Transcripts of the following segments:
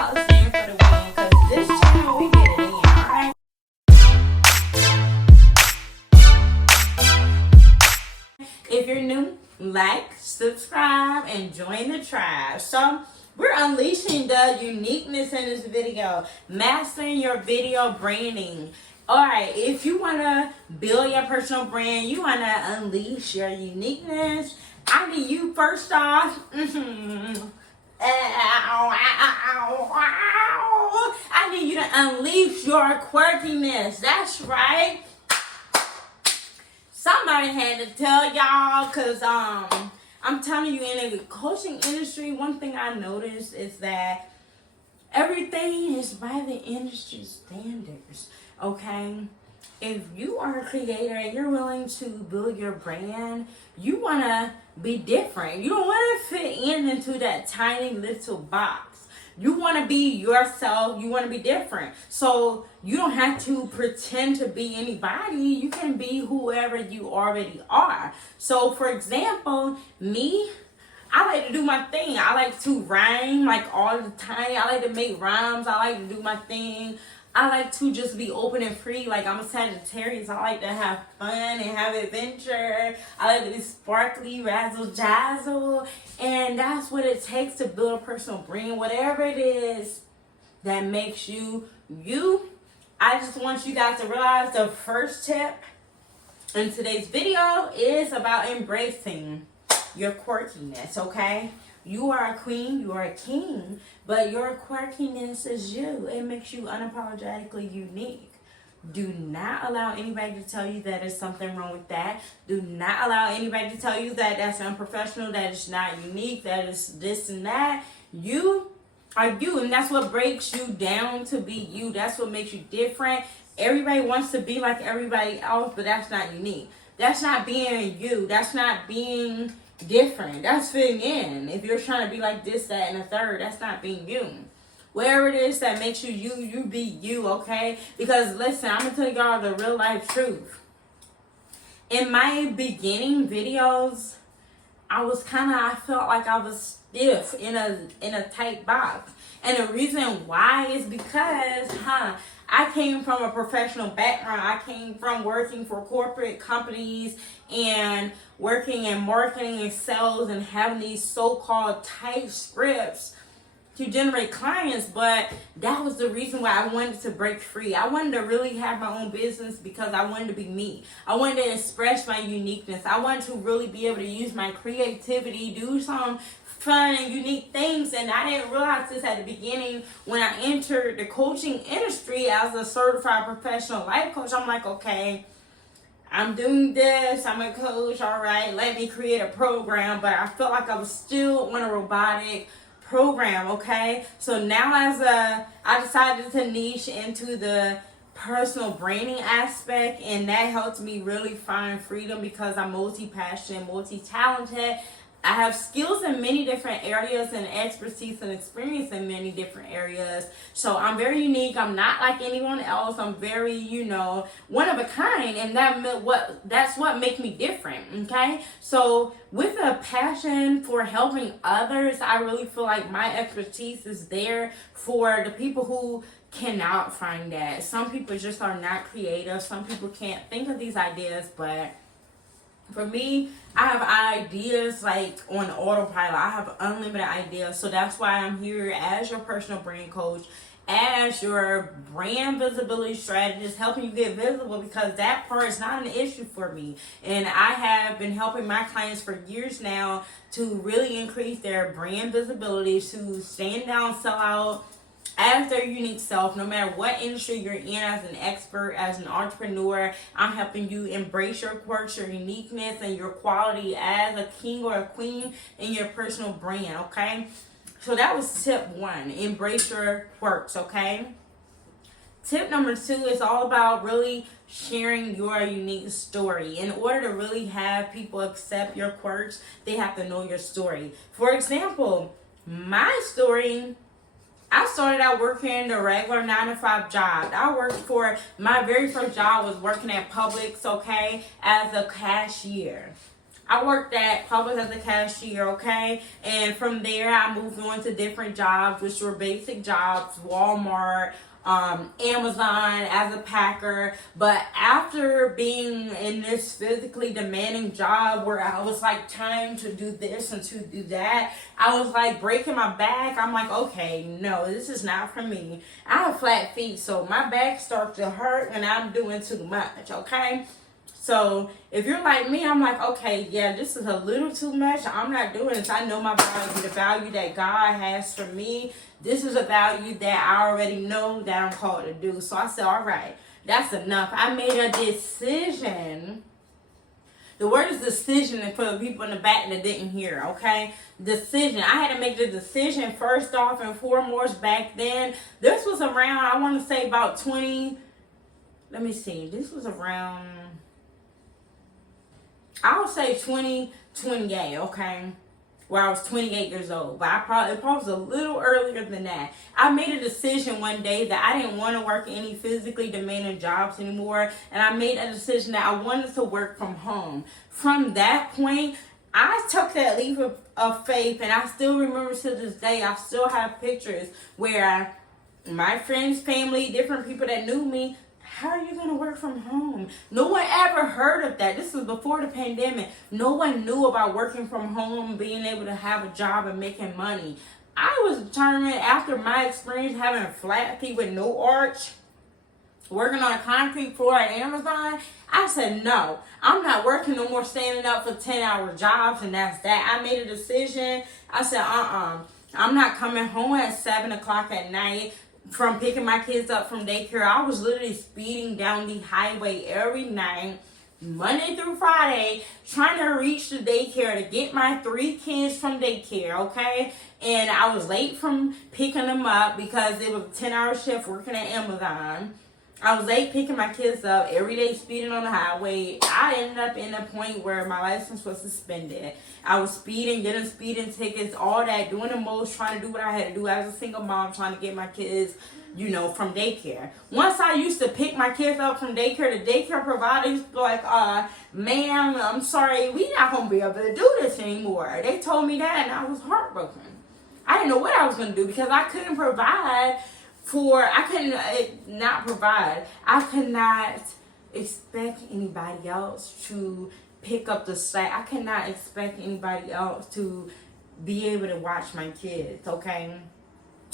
policy in for the win, because this channel, we get it in, alright? If you're new, like, subscribe, and join the tribe. So, we're unleashing the uniqueness in this video, mastering your video branding. Alright, if you want to build your personal brand, you want to unleash your uniqueness, I need you first off, I need you to unleash your quirkiness. That's right. Somebody had to tell y'all, because I'm telling you, in the coaching industry, one thing I noticed is that everything is by the industry standards, okay? If you are a creator and you're willing to build your brand, you want to be different. You don't want to fit into that tiny little box. You want to be yourself. You want to be different. So you don't have to pretend to be anybody. You can be whoever you already are. So for example, me, I like to do my thing. I like to rhyme like all the time. I like to make rhymes. I like to do my thing. I like to just be open and free. Like, I'm a Sagittarius. I like to have fun and have adventure. I like to be sparkly, razzle dazzle. And that's what it takes to build a personal brand. Whatever it is that makes you you. I just want you guys to realize the first tip in today's video is about embracing your quirkiness, okay? You are a queen, you are a king, but your quirkiness is you. It makes you unapologetically unique. Do not allow anybody to tell you that there's something wrong with that. Do not allow anybody to tell you that that's unprofessional, that it's not unique, that it's this and that. You are you, and that's what breaks you down to be you. That's what makes you different. Everybody wants to be like everybody else, but that's not unique. That's not being you. That's not being different. That's fitting in. If you're trying to be like this, that, and the third, that's not being you. Whatever it is that makes you you, you be you, okay? Because listen, I'm gonna tell y'all the real life truth. In my beginning videos, I felt like I was stiff in a tight box. And the reason why is because, I came from a professional background. I came from working for corporate companies and working in marketing and sales and having these so-called tight scripts to generate clients. But that was the reason why I wanted to break free. I wanted to really have my own business because I wanted to be me. I wanted to express my uniqueness. I wanted to really be able to use my creativity, do some fun and unique things. And I didn't realize this at the beginning when I entered the coaching industry as a certified professional life coach. I'm like, okay, I'm doing this, I'm a coach, all right, let me create a program. But I felt like I was still on a robotic program, okay? So now I decided to niche into the personal branding aspect, and that helped me really find freedom because I'm multi-passionate, multi-talented. I have skills in many different areas and expertise and experience in many different areas. So I'm very unique. I'm not like anyone else. I'm very, one of a kind. And that's what makes me different, okay? So with a passion for helping others, I really feel like my expertise is there for the people who cannot find that. Some people just are not creative. Some people can't think of these ideas, but for me, I have ideas like on autopilot. I have unlimited ideas. So that's why I'm here as your personal brand coach, as your brand visibility strategist, helping you get visible, because that part is not an issue for me. And I have been helping my clients for years now to really increase their brand visibility, to stand down, sell out as their unique self, no matter what industry you're in, as an expert, as an entrepreneur. I'm helping you embrace your quirks, your uniqueness, and your quality as a king or a queen in your personal brand, okay? So that was tip 1, embrace your quirks, okay? Tip number 2 is all about really sharing your unique story. In order to really have people accept your quirks, they have to know your story. For example, my story, I started out working the regular 9-to-5 job. I worked for, my very first job was working at Publix, okay, as a cashier. I worked at Publix as a cashier, okay? And from there, I moved on to different jobs, which were basic jobs, Walmart, Amazon as a packer. But after being in this physically demanding job where I was like trying to do this and to do that, I was like breaking my back. I'm like, okay, no, this is not for me. I have flat feet, so my back starts to hurt when I'm doing too much, okay? So if you're like me, I'm like, okay, yeah, this is a little too much. I'm not doing this. I know my value, the value that God has for me. This is a value that I already know that I'm called to do. So I said, all right, that's enough. I made a decision. The word is decision, and for the people in the back that didn't hear, okay? Decision. I had to make the decision first off and foremost back then. This was around, I want to say about 20, let me see. This was around, I would say 2028, okay? Where I was 28 years old. But it probably was a little earlier than that. I made a decision one day that I didn't want to work any physically demanding jobs anymore. And I made a decision that I wanted to work from home. From that point, I took that leap of faith. And I still remember to this day, I still have pictures where my friends, family, different people that knew me, how are you going to work from home? No one ever heard of that. This was before the pandemic. No one knew about working from home, being able to have a job and making money. I was determined after my experience having flat feet with no arch, working on a concrete floor at Amazon, I said, no, I'm not working no more standing up for 10-hour jobs, and that's that. I made a decision. I said, I'm not coming home at 7 o'clock at night from picking my kids up from daycare. I was literally speeding down the highway every night, Monday through Friday, trying to reach the daycare to get my 3 kids from daycare, okay? And I was late from picking them up because it was a 10-hour shift working at Amazon. I was late picking my kids up, every day speeding on the highway. I ended up in a point where my license was suspended. I was speeding, getting speeding tickets, all that, doing the most, trying to do what I had to do as a single mom, trying to get my kids, from daycare. Once I used to pick my kids up from daycare, the daycare provider used to be like, ma'am, I'm sorry, we not going to be able to do this anymore. They told me that, and I was heartbroken. I didn't know what I was going to do because I couldn't provide I could not expect anybody else to pick up the slack. I could not expect anybody else to be able to watch my kids, okay?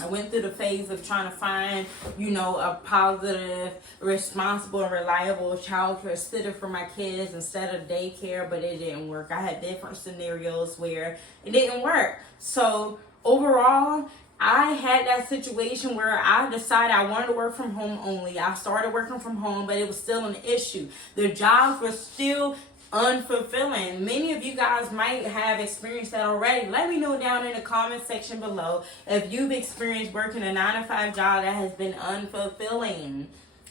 I went through the phase of trying to find, a positive, responsible, and reliable childcare sitter for my kids instead of daycare, but it didn't work. I had different scenarios where it didn't work. So overall, I had that situation where I decided I wanted to work from home only. I started working from home, but it was still an issue. The jobs were still unfulfilling. Many of you guys might have experienced that already. Let me know down in the comment section below if you've experienced working a 9-to-5 job that has been unfulfilling.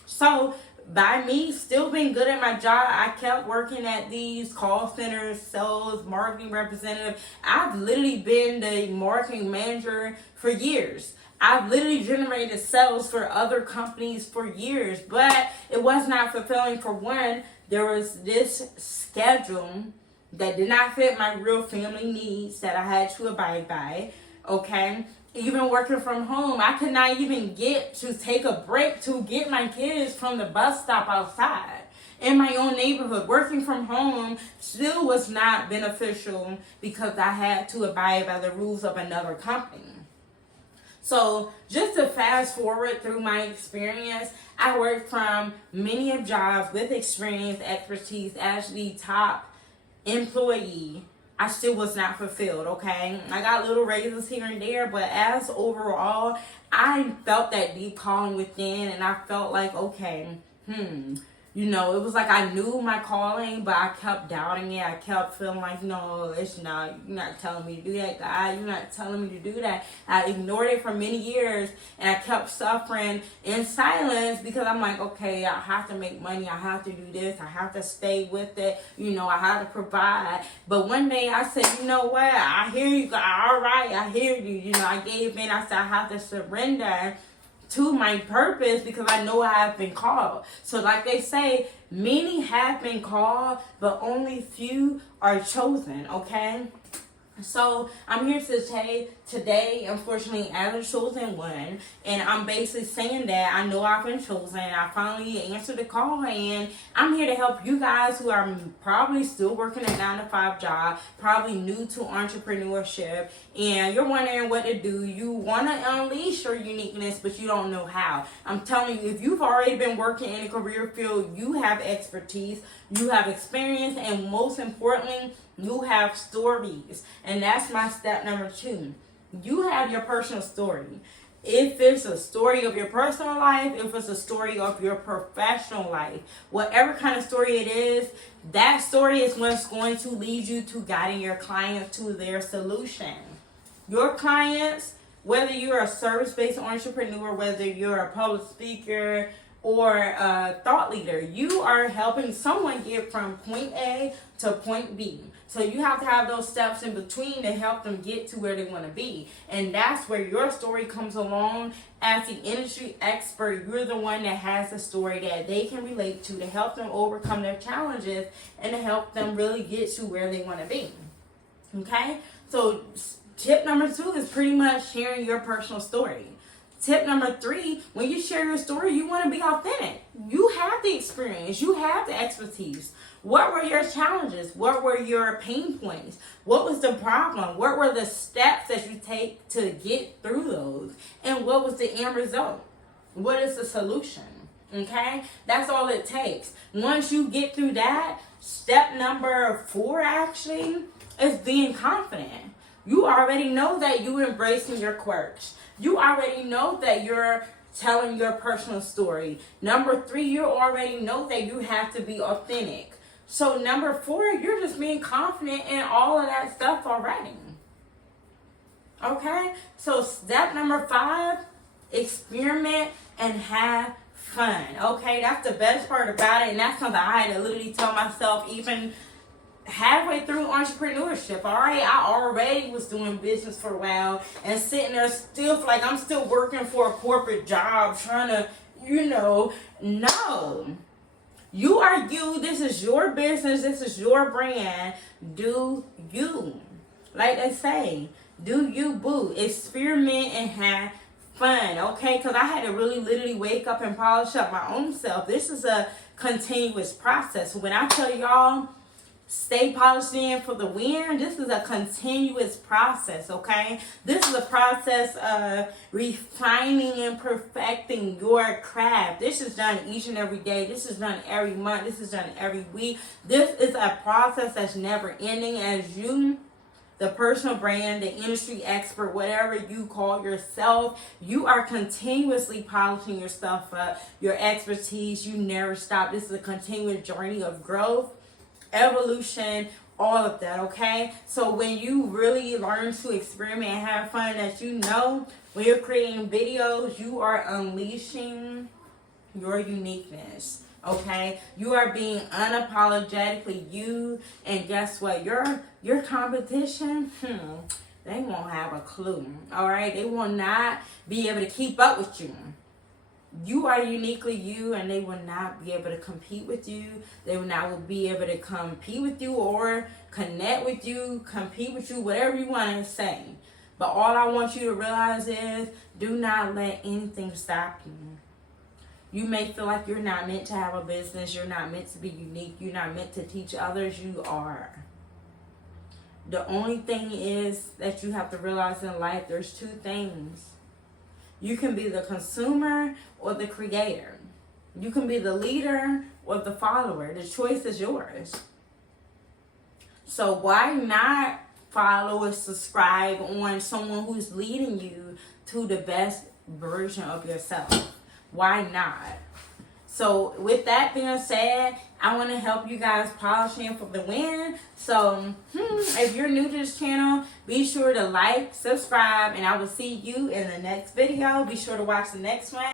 So by me still being good at my job, I kept working at these call centers, sales, marketing representative. I've literally been the marketing manager for years. I've literally generated sales for other companies for years, but it was not fulfilling. For one, there was this schedule that did not fit my real family needs that I had to abide by, okay? Even working from home, I could not even get to take a break to get my kids from the bus stop outside in my own neighborhood. Working from home still was not beneficial because I had to abide by the rules of another company. So just to fast forward through my experience, I worked from many of jobs with experience, expertise as the top employee. I still was not fulfilled, okay? I got little raises here and there, but as overall, I felt that deep calling within, and I felt like, okay, it was like I knew my calling, but I kept doubting it. I kept feeling like, no, it's not. You're not telling me to do that, God. You're not telling me to do that. I ignored it for many years, and I kept suffering in silence because I'm like, okay, I have to make money. I have to do this. I have to stay with it. I have to provide. But one day I said, you know what? I hear you, God. All right, I hear you. I gave in. I said, I have to surrender to my purpose because I know I have been called. So like they say, many have been called, but only few are chosen, okay? So I'm here to say today, unfortunately, as a chosen one, and I'm basically saying that I know I've been chosen. I finally answered the call, and I'm here to help you guys who are probably still working a 9-to-5 job, probably new to entrepreneurship, and you're wondering what to do. You want to unleash your uniqueness, but you don't know how. I'm telling you, if you've already been working in a career field, you have expertise, you have experience, and most importantly, you have stories. And that's my step number 2. You have your personal story. If it's a story of your personal life, if it's a story of your professional life, whatever kind of story it is, that story is what's going to lead you to guiding your clients to their solution. Your clients, whether you're a service-based entrepreneur, whether you're a public speaker, or a thought leader, you are helping someone get from point A to point B. So you have to have those steps in between to help them get to where they want to be. And that's where your story comes along. As the industry expert, you're the one that has a story that they can relate to help them overcome their challenges and to help them really get to where they want to be. Okay? So tip number 2 is pretty much sharing your personal story. Tip number 3, when you share your story, you want to be authentic. You have the experience. You have the expertise. What were your challenges? What were your pain points? What was the problem? What were the steps that you take to get through those? And what was the end result? What is the solution? Okay? That's all it takes. Once you get through that, step number 4 actually is being confident. You already know that you're embracing your quirks. You already know that you're telling your personal story. Number 3, you already know that you have to be authentic. So number 4, you're just being confident in all of that stuff already. Okay? So step number 5, experiment and have fun. Okay? That's the best part about it. And that's something I had to literally tell myself even halfway through entrepreneurship. All right, I already was doing business for a while and sitting there still like I'm still working for a corporate job trying to, no. You are you. This is your business. This is your brand. Do you. Like they say, do you, boo. Experiment and have fun, okay? Because I had to really literally wake up and polish up my own self. This is a continuous process. When I tell y'all, stay polished in for the win, this is a continuous process, okay? This is a process of refining and perfecting your craft. This is done each and every day. This is done every month. This is done every week. This is a process that's never ending as you, the personal brand, the industry expert, whatever you call yourself, you are continuously polishing your stuff up, your expertise. You never stop. This is a continuous journey of growth, evolution, all of that, okay? So when you really learn to experiment and have fun, that when you're creating videos, you are unleashing your uniqueness, okay? You are being unapologetically you, and guess what? Your competition, they won't have a clue, all right? They will not be able to keep up with you. You are uniquely you, and they will not be able to compete with you. They will not be able to compete with you or connect with you, compete with you, whatever you want to say. But all I want you to realize is, do not let anything stop you. You may feel like you're not meant to have a business. You're not meant to be unique. You're not meant to teach others. You are. The only thing is that you have to realize in life, there's 2 things. You can be the consumer or the creator. You can be the leader or the follower. The choice is yours. So why not follow or subscribe on someone who's leading you to the best version of yourself? Why not? So with that being said, I want to help you guys polish in for the win. So if you're new to this channel, be sure to like, subscribe, and I will see you in the next video. Be sure to watch the next one.